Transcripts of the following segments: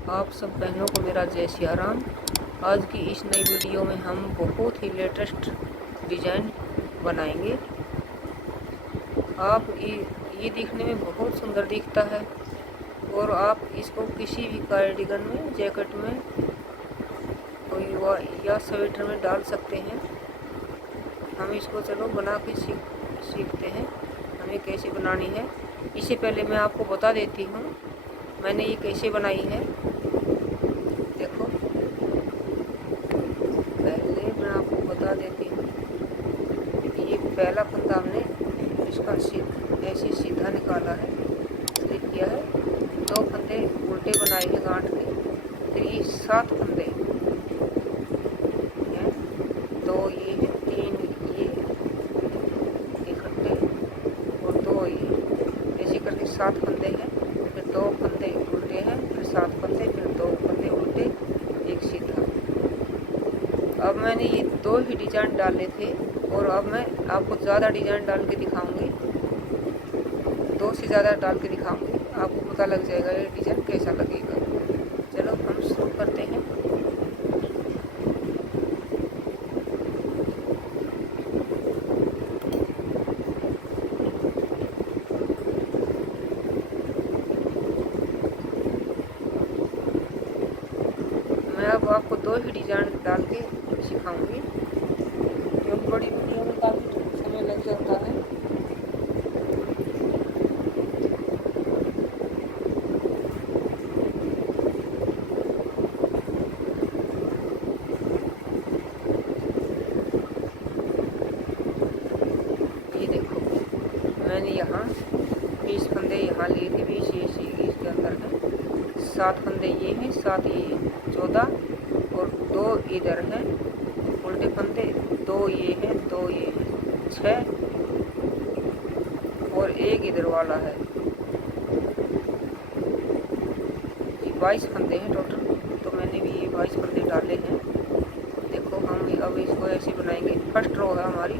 आप सब बहनों को मेरा जय सिया राम। आज की इस नई वीडियो में हम बहुत ही लेटेस्ट डिज़ाइन बनाएंगे। आप ये दिखने में बहुत सुंदर दिखता है और आप इसको किसी भी कार्डिगन में, जैकेट में या स्वेटर में डाल सकते हैं। हम इसको चलो बना के सीखते हैं हमें कैसे बनानी है। इससे पहले मैं आपको बता देती हूँ मैंने ये कैसे बनाई है। देखो, पहले मैं आपको बता देती हूँ कि ये पहला फंदा हमने इसका ऐसे सीधा निकाला है, स्लिप किया है। 2 फंदे उल्टे बनाए हैं गांठ के, फिर ये 7 फंदे हैं। 2 ये है, 3 ये इकट्ठे और 2 ये, ऐसे करके 7 फंदे हैं। फिर 2 फंदे उल्टे हैं, फिर 7 फंदे, फिर 2 फंदे उल्टे, एक सीधा। अब मैंने ये 2 ही डिजाइन डाले थे और अब मैं आपको ज़्यादा डिजाइन डाल के दिखाऊंगी, 2 से ज़्यादा डाल के दिखाऊंगी। आपको पता लग जाएगा ये डिजाइन कैसा लगेगा। चलो हम शुरू करते हैं। मैं अब आपको 2 ही डिजाइन डाल के सिखाऊंगी, क्योंकि बड़ी वीडियो में काफ़ी समय लग जाता है। ये देखो, मैंने यहाँ 20 फंदे यहाँ लिए थे, 20 ये इसके अंदर है। 7 फंदे ये हैं, 7 ये 14 और 2 इधर हैं उल्टे फंदे, 2 ये हैं, 2 ये हैं, 6 और 1 इधर वाला है। 22 फंदे हैं टोटल, तो मैंने भी ये 22 फंदे डाले हैं। देखो, हम अब इसको ऐसे बनाएंगे। फर्स्ट रो है हमारी,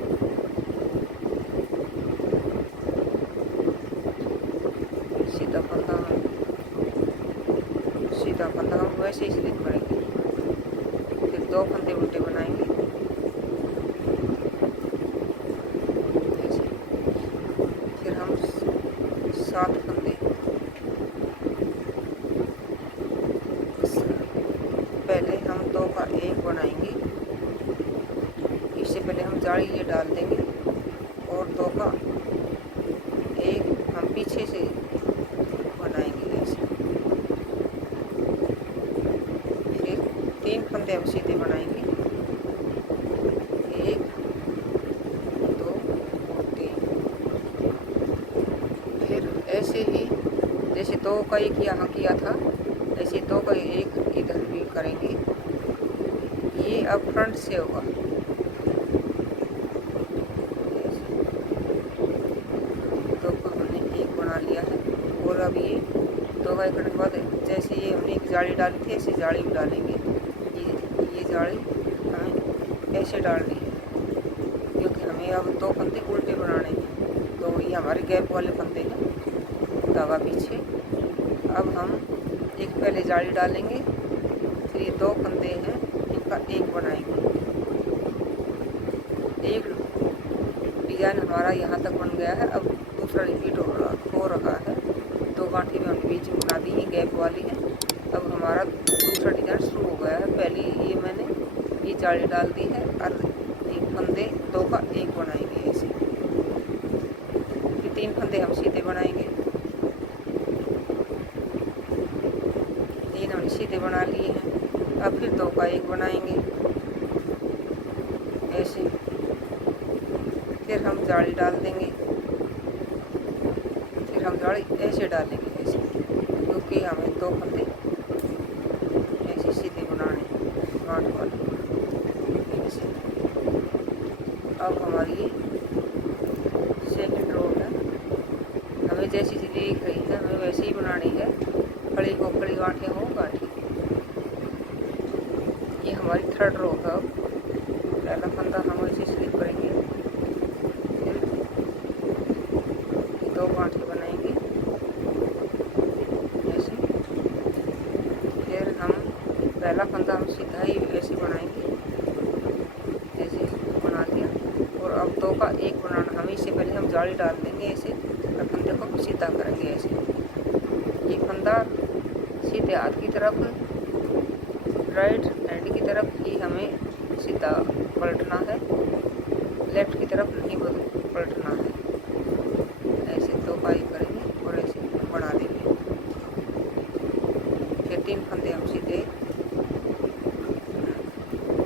सीधा फंदा हम वैसे ही स्लिप करेंगे। फिर 2 फंदे उल्टे बनाएंगे ऐसे। फिर हम 7 फंदे, पहले हम 2 का 1 बनाएंगे। इससे पहले हम जाली ये डाल देंगे और 2 का 1 हम पीछे से बनाएंगे ऐसे। फिर 3 फंदे हम सीधे बनाएंगे, 1 2 और 3। फिर ऐसे ही जैसे 2 का 1 यहाँ किया था, ऐसे 2 का 1 इधर भी करेंगे। ये अब फ्रंट से होगा, तो हमने 1 बना लिया है। और अब ये 2 का 1 करने के बाद जैसे ये हमने एक जाली डाली थी, ऐसे जाली भी डालेंगे। ये जाली हमें ऐसे डालनी है, क्योंकि हमें अब 2 फंदे उल्टे बनाने हैं। तो ये हमारे गैप वाले फंदे हैं, धागा पीछे। अब हम एक पहले जाली डालेंगे, फिर ये 2 फंदे हैं, इनका 1 बनाएंगे। एक डिजाइन हमारा यहाँ तक बन गया है। अब दूसरा रिपीट हो रहा है। 2 गांठें भी हमने बीच में बना दी है, गैप वाली है। अब हमारा दूसरा डिजाइन शुरू हो गया है। पहले ये मैंने ये जाली डाल दी है और 1 फंदे 2 का 1 बनाएंगे ऐसे। फिर 3 फंदे हम सीधे बनाएंगे, 3 हमने सीधे बना लिए हैं। अब फिर 2 का 1 बनाएंगे ऐसे। फिर हम जाली डाल देंगे, फिर हम जाली ऐसे डालेंगे ऐसे, क्योंकि हमें 2 फंदे ऐसे सीधे बनाने हैं गांठ वाले ऐसे। अब हमारी सेकंड रो है, हमें जैसी दिख रही है हमें वैसे ही बनानी है। खड़ी हो, खड़ी गांठें हो, गांठें। ये हमारी थर्ड रो है। अब पहला फंदा हम ऐसे स्लिप करेंगे, फिर 2 गांठें बनाएंगे ऐसे। फिर पहला फंदा हम सीधा ही ऐसे बनाएंगे, ऐसे बना दिया। और अब 2 का 1 बनाना, हमें इससे पहले हम जाली डाल देंगे ऐसे, और फंदे को सीधा करेंगे ऐसे। ये फंदा सीधे हाथ की तरफ, राइट हैंड की तरफ ही हमें सीधा पलटना है, लेफ्ट की तरफ नहीं पलटना है। ऐसे 2 का 1 करेंगे और ऐसे बना देंगे। फिर 3 फंदे हम सीधे।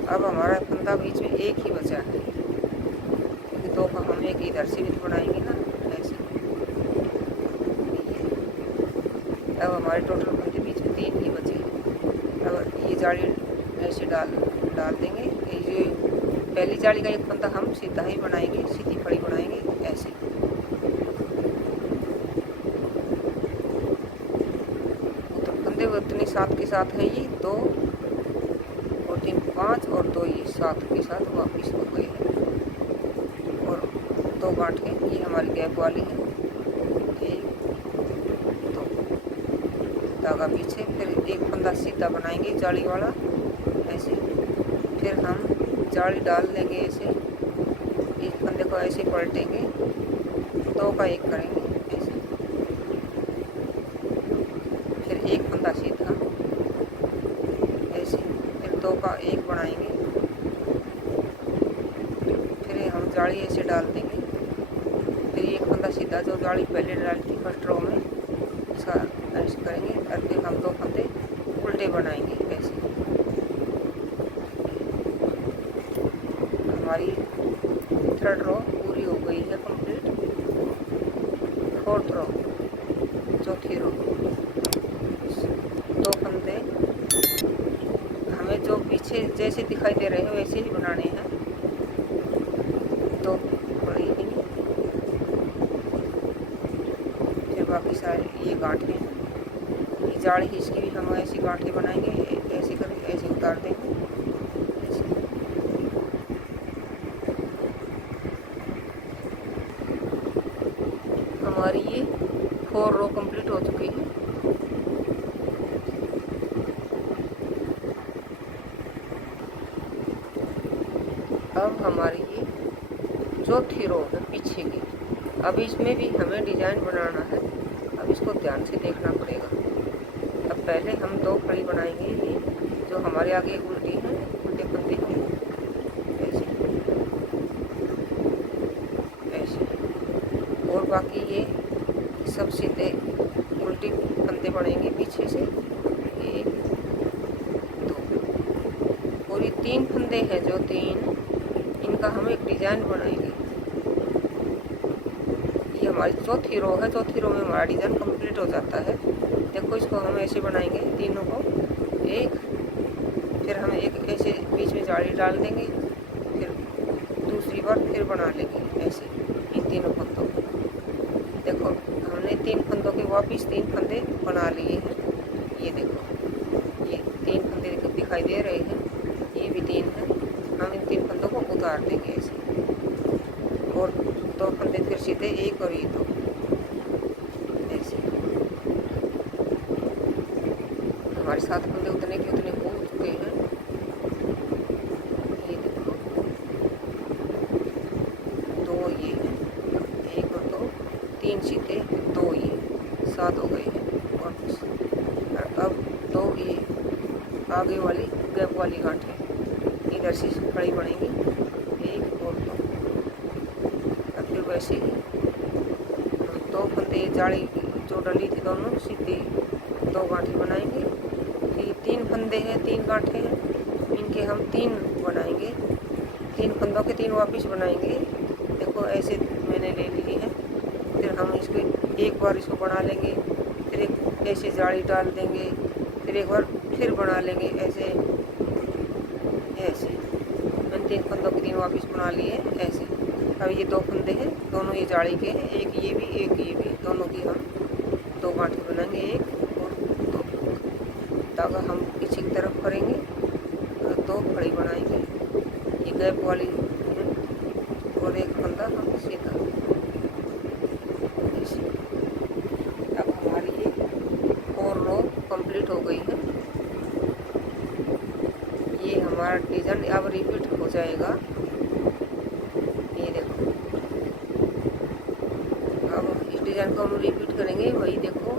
अब हमारा फंदा बीच में एक ही बचा है, क्योंकि 2 का हम एक इधर से भी बनाएंगे ना ऐसे। अब हमारे टोटल फंदे बीच में 3 ही बचे। अब ये जाली ऐसे डाल देंगे। ये पहली जाली का 1 फंदा हम सीधा ही बनाएंगे, सीधी फड़ी बनाएंगे ऐसे। तो फंदे उतने साथ के साथ है, ये 2 और 3 5 और 2 ये 7 के साथ वापिस हो गए हैं। और 2 गांठें ये हमारी गैप वाली है, 1 2 धागा पीछे। फिर 1 फंदा सीधा बनाएंगे जाली वाला ऐसे। फिर हम जाली डाल देंगे ऐसे, 1 फंदे को ऐसे पलटेंगे, 2 का 1 करेंगे ऐसे। फिर 1 फंदा सीधा ऐसे, फिर 2 का 1 बनाएंगे। फिर हम जाली ऐसे डाल देंगे। फिर 1 फंदा सीधा जो जाली पहले डाली थी फर्स्ट रो में, इसका ऐसे करेंगे। और फिर हम 2 फंदे उल्टे बनाएंगे ऐसे। हमारी 3rd रो पूरी हो गई है कंप्लीट। 4th रो, 4थी रो, 2 फंदे हमें जो पीछे जैसे दिखाई दे रहे हैं वैसे ही बनाने हैं, 2 बड़ी ही। फिर बाकी सारे ये गांठें, ये जाड़ी इसकी भी हम ऐसी गांठें बनाएंगे, ऐसे करके ऐसे उतार देंगे ऐसे। हमारी ये 4 रो कंप्लीट हो चुकी है। अब हमारी ये 4थी रो है पीछे की। अब इसमें भी हमें डिजाइन बनाना है, अब इसको ध्यान से देखना पड़ेगा। अब पहले हम 2 फड़ी बनाएंगे, ये जो हमारे आगे उल्टी है, उल्टे फंदे हैं ऐसे ऐसे। और बाकी ये सब सीधे उल्टी फंदे बनेंगे पीछे से, 1 2। और ये 3 फंदे हैं जो 3, इनका हम एक डिजाइन बनाएंगे। ये हमारी 4थी रो है, 4थी रो में हमारा डिजाइन कंप्लीट हो जाता है। देखो इसको हम ऐसे बनाएंगे तीनों को, 1, फिर हम एक ऐसे बीच में जाली डाल देंगे, फिर दूसरी बार फिर बना लेंगे ऐसे इन तीनों फंदों को। देखो हमने 3 फंदों के वापिस 3 फंदे बना लिए हैं। ये देखो ये 3 फंदे दिखाई दे रहे हैं, ये भी 3 है। हम इन 3 फंदों को उतार देंगे ऐसे। और 2 फंदे फिर सीधे, 1 और ये 2 ऐसे। हमारे 7 फंदे उतने के उतने हो चुके हैं। ये देखो 2 ये हैं, 1 और 2, 3 सीधे, 2 ये, 7 हो गए हैं वापस। और अब 2 ये आगे वाली गैप वाली गांठें इधर से खड़ी बनेंगी, 1 और 2। और फिर वैसे ही 2 फंदे जाली जो डली थी दोनों सीधी 2 गांठें बनाएंगे। फिर 3 फंदे हैं, 3 गांठें हैं, इनके हम 3 बनाएंगे। 3 फंदों के 3 वापिस बनाएंगे। देखो ऐसे मैंने ले लिए हैं। फिर हम इसको एक बार इसको बना लेंगे, फिर एक ऐसे जाली डाल देंगे, फिर एक बार फिर बना लेंगे ऐसे ऐसे। मैंने 3 फंदों के 3 वापिस बना लिए ऐसे। अब ये 2 फंदे हैं, दोनों ये जाली के हैं, एक ये भी एक ये भी, दोनों की हम 2 गांठें बनाएंगे, 1 और 2। धागा हम पीछे की तरफ करेंगे, 2 फड़ी बनाएंगे, ये गैप वाली है, और एक फंदा हम सीधा ऐसे। अब हमारी ये 4 रो कंप्लीट हो गई है। हमारा डिजाइन अब रिपीट हो जाएगा। ये देखो, अब इस डिजाइन को हम रिपीट करेंगे। वही देखो,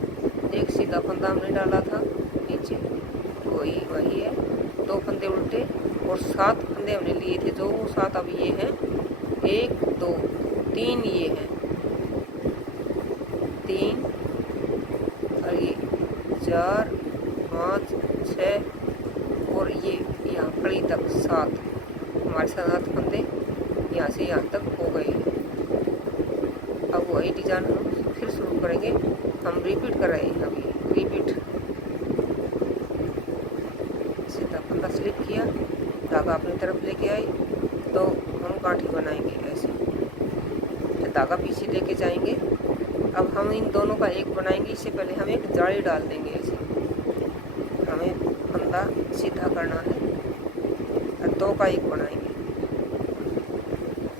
एक सीधा फंदा हमने डाला था नीचे, वही है। 2 फंदे उल्टे और 7 फंदे हमने लिए थे, जो वो 7 अब ये हैं। 1 2 3 ये हैं, 3 और ये 4 5 6 और ये यहाँ कड़ी तक 7, हमारे 7 फंदे यहाँ से यहाँ तक हो गए हैं। अब वही डिजाइन हम फिर शुरू करेंगे। हम रिपीट कर रहे हैं, अभी रिपीट। सीधा फंदा स्लिप किया, धागा अपनी तरफ लेके आए, तो हम गांठी बनाएंगे ऐसे। फिर धागा पीछे लेके जाएंगे। अब हम इन दोनों का एक बनाएंगे। इससे पहले हम एक जाली डाल देंगे ऐसे। हमें फंदा सीधा करना है और 2 का एक बनाएंगे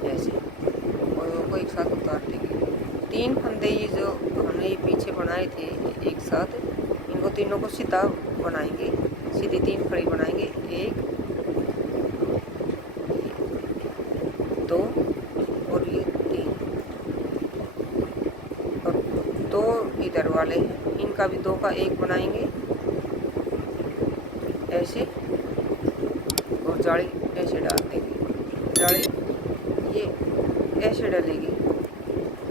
ऐसे, और उनको एक साथ उतार देंगे। 3 फंदे ये जो हमने ये पीछे बनाए थे एक साथ, इनको तीनों को सीधा बनाएंगे, सीधी 3 खड़ी बनाएंगे। 1 2 और ये 3, और 2 इधर वाले हैं, इनका भी 2 का एक बनाएंगे ऐसे, और जाली ऐसे डाल देंगे। जाली ये ऐसे डलेगी,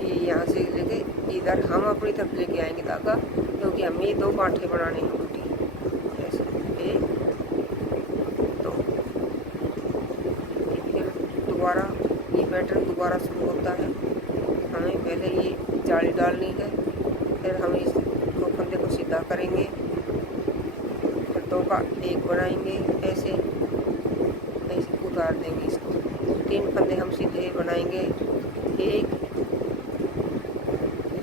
ये यहाँ से लेके इधर हम अपनी तरफ लेके आएंगे धागा, क्योंकि हमें ये 2 गांठें बनाने हैं उल्टी ऐसे। 1 2, फिर दोबारा ये पैटर्न दोबारा शुरू होता है। हमें पहले ये जाली डालनी है, फिर हम इस 2 फंदे को सीधा करेंगे, फिर 2 का एक बनाएंगे ऐसे, ऐसे उतार देंगे इसको। 3 फंदे हम सीधे बनाएंगे। 1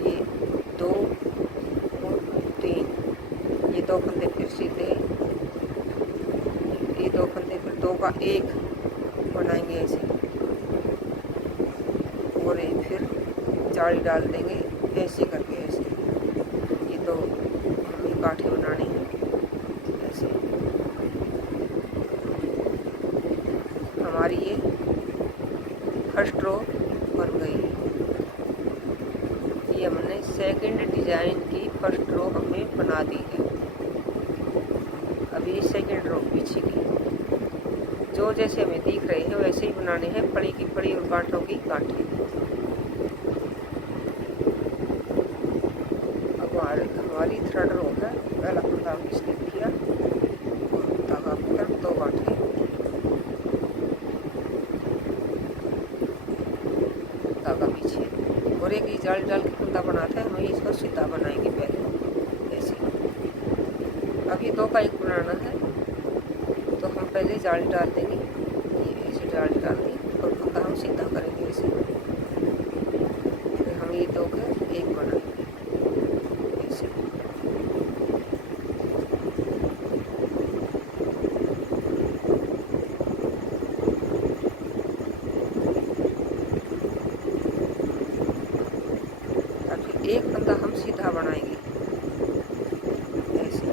ये 2 और 3, ये 2 फंदे फिर सीधे, ये 2 फंदे फिर 2 का एक बनाएंगे ऐसे, और एक फिर जाली डाल देंगे ऐसे करके ऐसे। ये 2 हमें गांठें बनानी है ऐसे। हमारी ये फर्स्ट रो बन गई है। ये हमने सेकंड डिजाइन की फर्स्ट रो हमें बना दी है। अभी सेकंड रो पीछे की जो जैसे हमें दिख रहे हैं वैसे ही बनाने हैं, फड़ी की फड़ी और गांठों की गांठें। अब हमारी थर्ड रो है। पहला फंदा हमने स्लिप किया, धागा पकड़, 2 गांठें, धागा पीछे, और एक ही जाली डाल के फंदा बनाता है। हम इसको सीधा बनाएंगे पहले ऐसे। अब ये 2 का एक बनाना है, तो हम पहले जाली डाल देंगे, ये ऐसे जाली डाल दी, और फंदा हम सीधा करेंगे ऐसे। फिर हम ये 2 का एक बनाएंगे ऐसे। एक फंदा हम सीधा बनाएंगे ऐसे।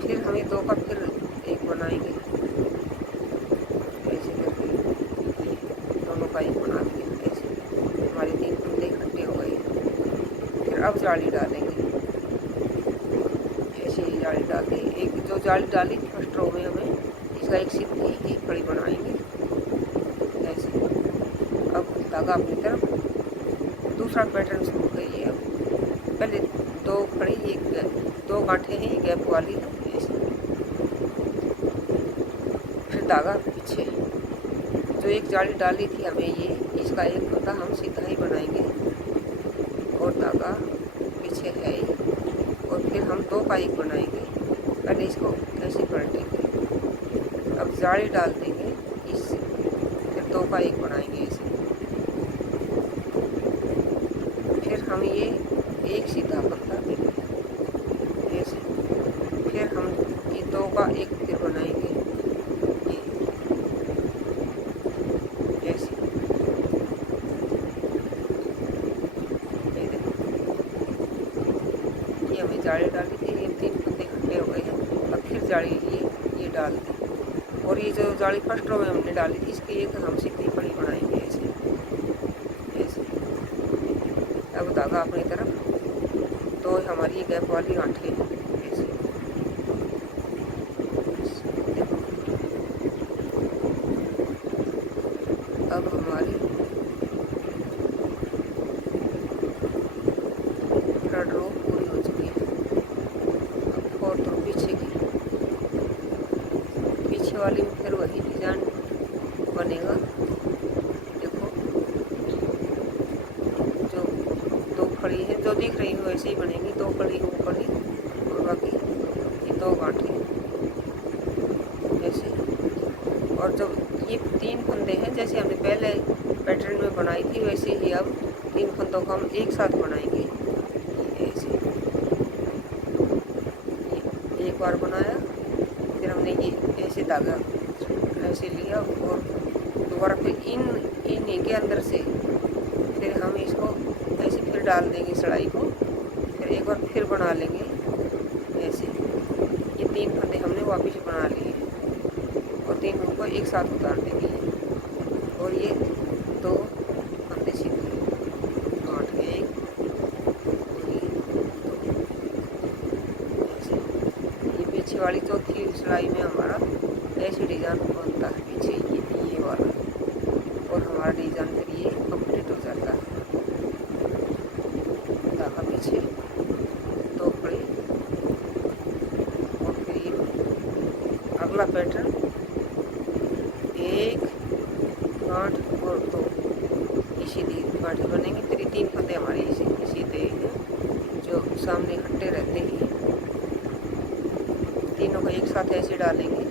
फिर हम ये 2 का फिर एक बनाएंगे ऐसे करके, दोनों का एक बना देंगे ऐसे। हमारे 3 फंदे इकट्ठे हो गए। फिर अब जाली डालेंगे ऐसे ही, जाली डाल दी। एक जो जाली डाली फर्स्ट रो में, हमें इसका एक सीधी एक खड़ी बनाएंगे ऐसे। अब धागा अपनी तरफ, दूसरा पैटर्न शुरू करिए। अब पहले 2 खड़ी, एक 2 गांठें हैं, ये गैप वाली है ऐसे। फिर धागा पीछे, जो एक जाली डाली थी हमें, ये इसका एक फंदा हम सीधा ही बनाएंगे, और धागा पीछे है ही, और फिर हम 2 का एक बनाएंगे। पहले इसको ऐसे पलटेंगे, अब जाली डाल देंगे इस, फिर 2 का एक बनाएंगे ऐसे। फिर हम ये एक सीधा फंदा देंगे ऐसे। फिर हम ये 2 का एक फिर बनाएंगे ये ऐसे। ये देखो, ये हमें जाली डाली थी, ये 3 फंदे इकट्ठे हो गए हैं। अब फिर जाली ये डाल दी, और ये जो जाली फर्स्ट रो में हमने डाली थी इसकी एक हम सीधी फड़ी बनाएंगे ऐसे ऐसे। अब धागा अपनी तरफ, तो हमारी ये गैप वाली गांठें ऐसे। अब हमारी थर्ड रो पूरी हो चुकी है। अब फोर्थ रो पीछे की, पीछे वाली में फिर वही डिजाइन बनेगा। देखो जो दो खड़ी है जो दिख रही है वैसे ही बनेगी, दो खड़ी वो खड़ी और बाकी ये दो गांठें ऐसे। और जब ये तीन फंदे हैं जैसे हमने पहले पैटर्न में बनाई थी वैसे ही अब तीन फंदों को हम एक साथ बनाएंगे ऐसे। एक बार बनाया, फिर हमने ये ऐसे धागा ऐसे लिया और दोबारा फिर इन के अंदर से फिर हम इसको ऐसे फिर डाल देंगे सिलाई को, फिर एक बार फिर बना लेंगे ऐसे। ये तीन फंदे हमने वापस बना लिए और तीन को एक साथ उतार देंगे और ये दो फंदे सीधे गांठ एक और ये दो ऐसे। ये पीछे वाली चौथी सिलाई में हमारा ऐसे डिजाइन बनता है पीछे ये वाला, और हमारा डिजाइन फिर ये कंप्लीट हो जाता है। धागा पीछे दो खड़ी और फिर ये अगला पैटर्न एक गांठ और दो सीधी गांठें बनेंगी। फिर ये तीन फंदे हमारे सीधे जो सामने इकट्ठे रहते हैं, तीनों को एक साथ ऐसे डालेंगे,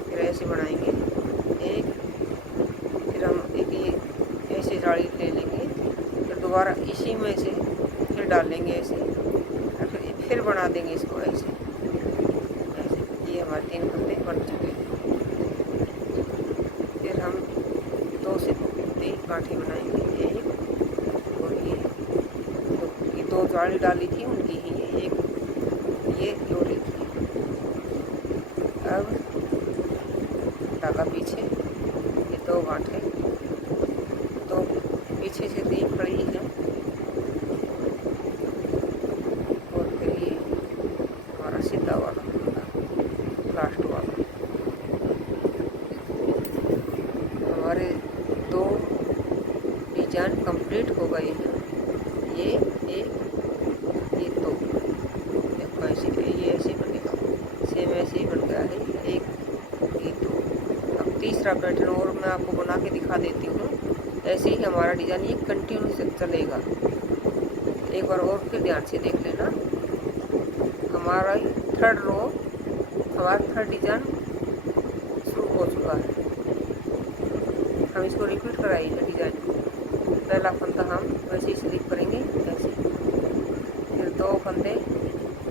फिर ऐसे बनाएंगे एक, फिर हम एक ये ऐसे जाली ले लेंगे, फिर दोबारा इसी में से फिर डालेंगे ऐसे और फिर बना देंगे इसको ऐसे ऐसे। ये हमारे तीन फंदे बन चुके हैं। फिर हम दो से तीन गांठें बनाएंगे एक और ये दो जाली डाली थी उनकी ही एक ये और एक। अब धागा पीछे ये दो गांठें, तो पीछे से तीन खड़ी है और फिर ये हमारा सीधा वाला लास्ट वाला। हमारे दो डिजाइन कंप्लीट हो गए हैं। ये एक ये दो, देखो ऐसे ये ऐसे बनेगा, सेम ऐसे ही बन गया है एक ये दो। अब तीसरा पैटर्न और मैं आपको बना के दिखा देती हूँ। ऐसे ही हमारा डिज़ाइन ये कंटिन्यू चलेगा। एक बार और फिर ध्यान से देख लेना। हमारा थर्ड रो हमारा थर्ड डिज़ाइन शुरू हो चुका है। हम इसको रिपीट कराएंगे डिज़ाइन को। पहला फंदा हम वैसे ही स्लिप करेंगे ऐसे, फिर दो फंदे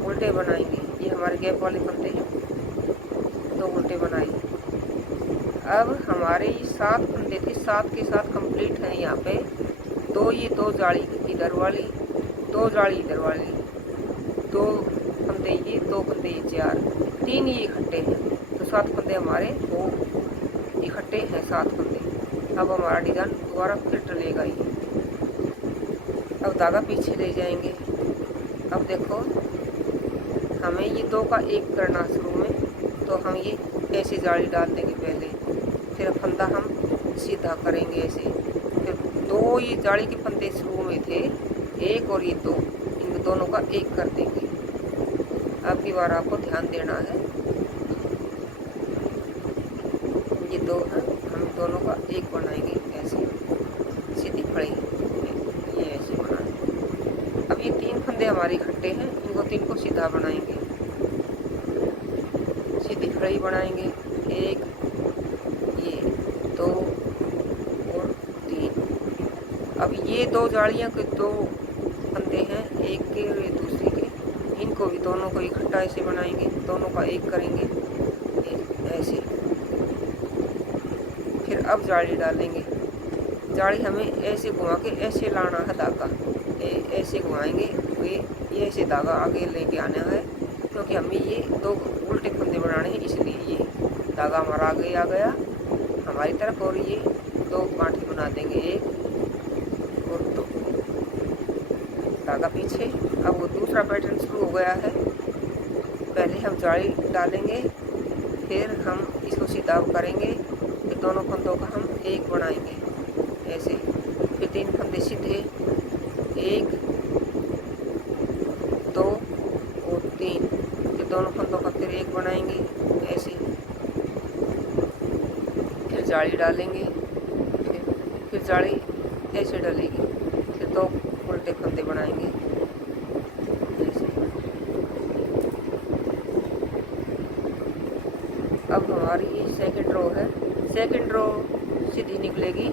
उल्टे बनाएंगे, ये हमारे गैप वाले फंदे हैं, दो उल्टे बनाए। अब हमारे ये 7 फंदे थे, 7 के साथ कंप्लीट है। यहाँ पे दो ये दो जाली इधर वाली, दो जाली इधर वाली, दो फंदे ये, दो फंदे ये, 4, 3 ये इकट्ठे हैं, तो 7 फंदे हमारे वो इकट्ठे हैं 7 फंदे। अब हमारा डिज़ाइन दोबारा फिर डलेगा ये। अब धागा पीछे ले जाएंगे। अब देखो हमें ये दो का एक करना शुरू में, तो हम ये ऐसे जाली डाल देंगे पहले, फिर फंदा हम सीधा करेंगे ऐसे, फिर दो ये जाली के फंदे शुरू में थे एक और ये दो, इन दोनों का एक कर देंगे। अब की बार आपको ध्यान देना है, ये दो हैं, हम दोनों का एक बनाएंगे ऐसे सीधी खड़ी, ये ऐसे बनाएंगे। अब ये 3 फंदे हमारे इकट्ठे हैं, इनको 3 को सीधा बनाएंगे, सीधी खड़ी बनाएंगे, एक ये 2 और 3। अब ये दो जालियां के दो फंदे हैं, एक के और दूसरे के, इनको भी दोनों को इकट्ठा ऐसे बनाएंगे, दोनों का एक करेंगे ऐसे। फिर अब जाली डालेंगे, जाली हमें ऐसे घुमा के ऐसे लाना है धागा, ऐसे घुमाएंगे, ये ऐसे धागा आगे लेके आना है, क्योंकि हमें ये दो उल्टे फंदे बनाने हैं, इसलिए ये धागा हमारा आगे आ गया हमारी तरफ, और ये 2 गांठी बना देंगे, 1 और 2, धागा पीछे। अब वो दूसरा पैटर्न शुरू हो गया है। पहले हम जाली डालेंगे, फिर हम इसको सीधा करेंगे, फिर दोनों फंदों का हम एक बनाएंगे ऐसे, फिर 3 फंदे सीधे, 1 2 और 3, फिर दोनों फंदों का फिर एक बनाएंगे ऐसे, फिर जाली डालेंगे, फिर जाली ऐसे डलेगी, फिर 2 उल्टे फंदे बनाएंगे ऐसे। अब हमारी ये सेकंड रो है, सेकंड रो सीधी निकलेगी,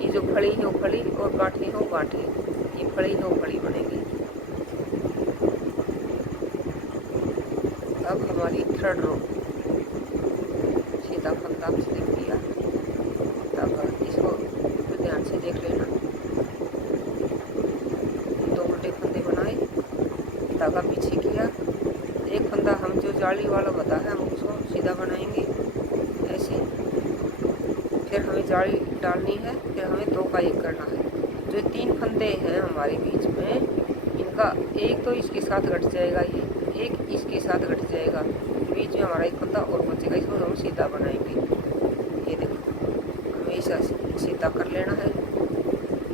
ये जो फड़ी है वो फड़ी और गांठी है वो गांठी, ये फड़ी है वो फड़ी बनेगी। अब हमारी थर्ड रो, सीधा फंदा लिख दिया, तब इसको ध्यान से देख लेना, 2 उल्टे फंदे बनाए, धागा पीछे किया, एक फंदा हम जो जाली वाला बता है हम उसको सीधा बनाएंगे ऐसे, फिर हमें जाली डालनी है, फिर हमें 2 का 1 करना है। जो 3 फंदे हैं हमारे बीच में, इनका एक तो इसके साथ घट जाएगा, ये एक इसके साथ घट जाएगा, बीच में हमारा एक फंदा और बचेगा, इसको हम सीधा बनाएंगे। ये देखो हमेशा सीधा कर लेना है,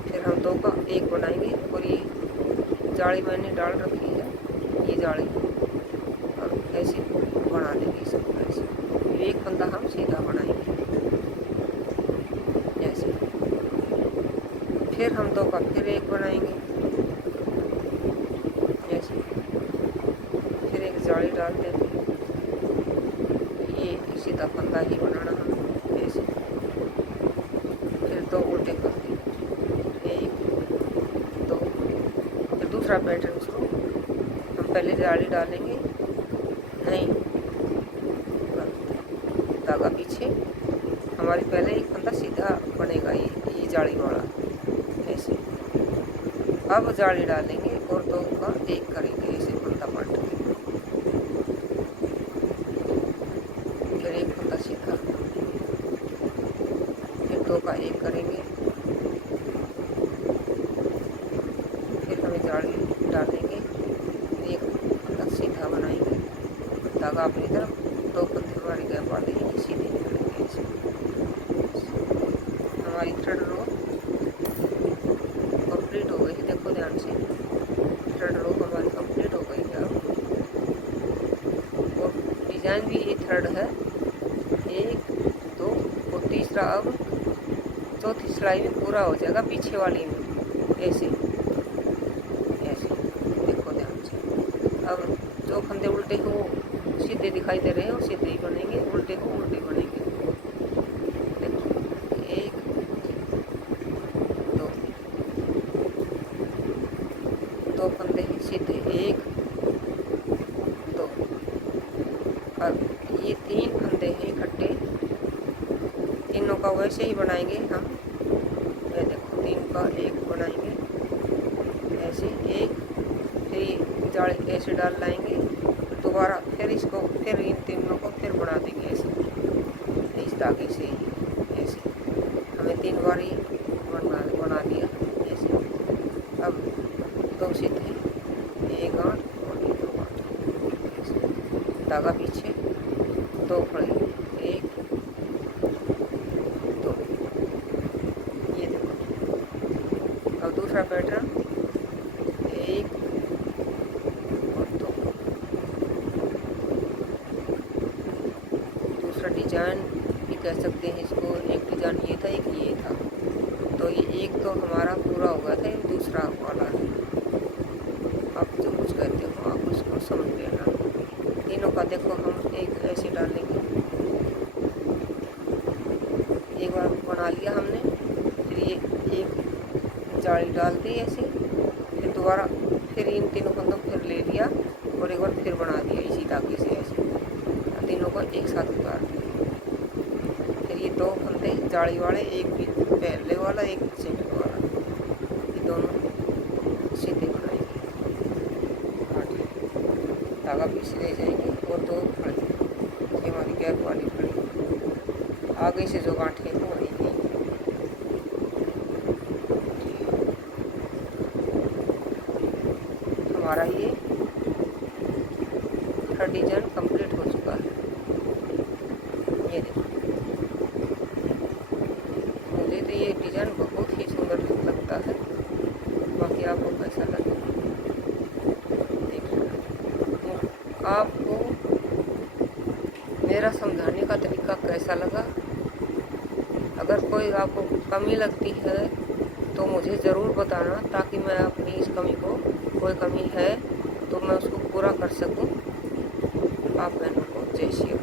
फिर हम 2 का 1 बनाएंगे, और ये जाली मैंने डाल रखी है, ये जाली और ऐसे बना देंगे इसको ऐसे, एक फंदा हम सीधा बनाएंगे ऐसे, फिर हम 2 का फिर 1 बनाएंगे ऐसे, फिर एक जाली डाल देंगे, ये सीधा फंदा ही बनाना हम ऐसे, फिर 2 उल्टे फंदे, 1 2, फिर दूसरा पैटर्न शुरू, हम पहले जाली डालेंगे, नहीं धागा पीछे, हमारी पहले एक फंदा सीधा बनेगा, ये जाली वाला ऐसे, अब जाली डालेंगे और 2 का 1 करेंगे ऐसे, फंदा पलट के, फिर एक फंदा सीधा, फिर 2 का 1 करेंगे, फिर हमें जाली डालेंगे, एक फंदा सीधा बनाएंगे, धागा अपनी तरफ, 2 फंदे हमारे गैप वाले ही सीधे निकलेंगे ऐसे। हमारी थर्ड रो कंप्लीट हो गई है, देखो ध्यान से, थर्ड रो हमारी कंप्लीट हो गई है। और डिजाइन भी ये थर्ड है, 1 2 और तीसरा अब चौथी सिलाई में पूरा हो जाएगा, पीछे वाली में ऐसे ऐसे, देखो ध्यान से। अब जो फंदे उल्टे हो सीधे दिखाई दे रहे हैं, और सीधे ही बनेंगे, उल्टे हो उल्टे बनेंगे, देखो 1 2, 2 फंदे सीधे, 1 2, अब ये 3 फंदे हैं इकट्ठे, तीनों का वैसे ही बनाएंगे हम, ये देखो 3 का 1 बनाएंगे ऐसे, 1 फिर जाली ऐसे डाल लाएंगे, दोबारा फिर इसको, फिर इन तीनों को फिर बना देंगे ऐसे, इस धागे से ही ऐसे, हमें 3 बार ही बना दिया ऐसे। अब 2 सीधे, 1 गांठ और 2 गांठ ऐसे, धागा पीछे, 2 फड़ी, 1 2, ये देखो। अब दूसरा पैटर्न, 1 और 2, दूसरा डिजाइन भी कह सकते हैं इसको, एक डिजाइन ये था, एक ये था, तो ये एक तो हमारा पूरा हो गया था, ये दूसरा वाला है, आप जो कुछ कहते हो आप उसको समझ लेना। तीनों का देखो हम एक ऐसे डालेंगे, एक बार बना लिया हमने, फिर ये एक जाली डाल दी ऐसे, फिर दोबारा फिर इन तीनों फंदों फिर ले लिया और एक बार फिर बना दिया इसी धागे से ऐसे, तीनों को एक साथ उतार दिया, फिर ये 2 फंदे जाली वाले, एक पहले वाला एक सेकंड वाला, ये दोनों सीधे बनाएंगे, धागा पीछे ले जाएंगे और 2 फड़ी, ये हमारी गैप वाली फड़ी, आगे से जो गांठें हो रही हैं। हमारा ये डिजाइन कंप्लीट हो चुका है। ये देखो, मुझे तो ये डिजाइन बहुत ही सुंदर लगता है। बाकी आपको कैसा लगे देखिए। आपको मेरा समझाने का तरीका कैसा लगा? अगर कोई आपको कमी लगती है तो मुझे ज़रूर बताना, ताकि मैं अपनी इस कमी को, कोई कमी है तो मैं उसको पूरा कर सकूं। आप बहनों को जय श्री राम।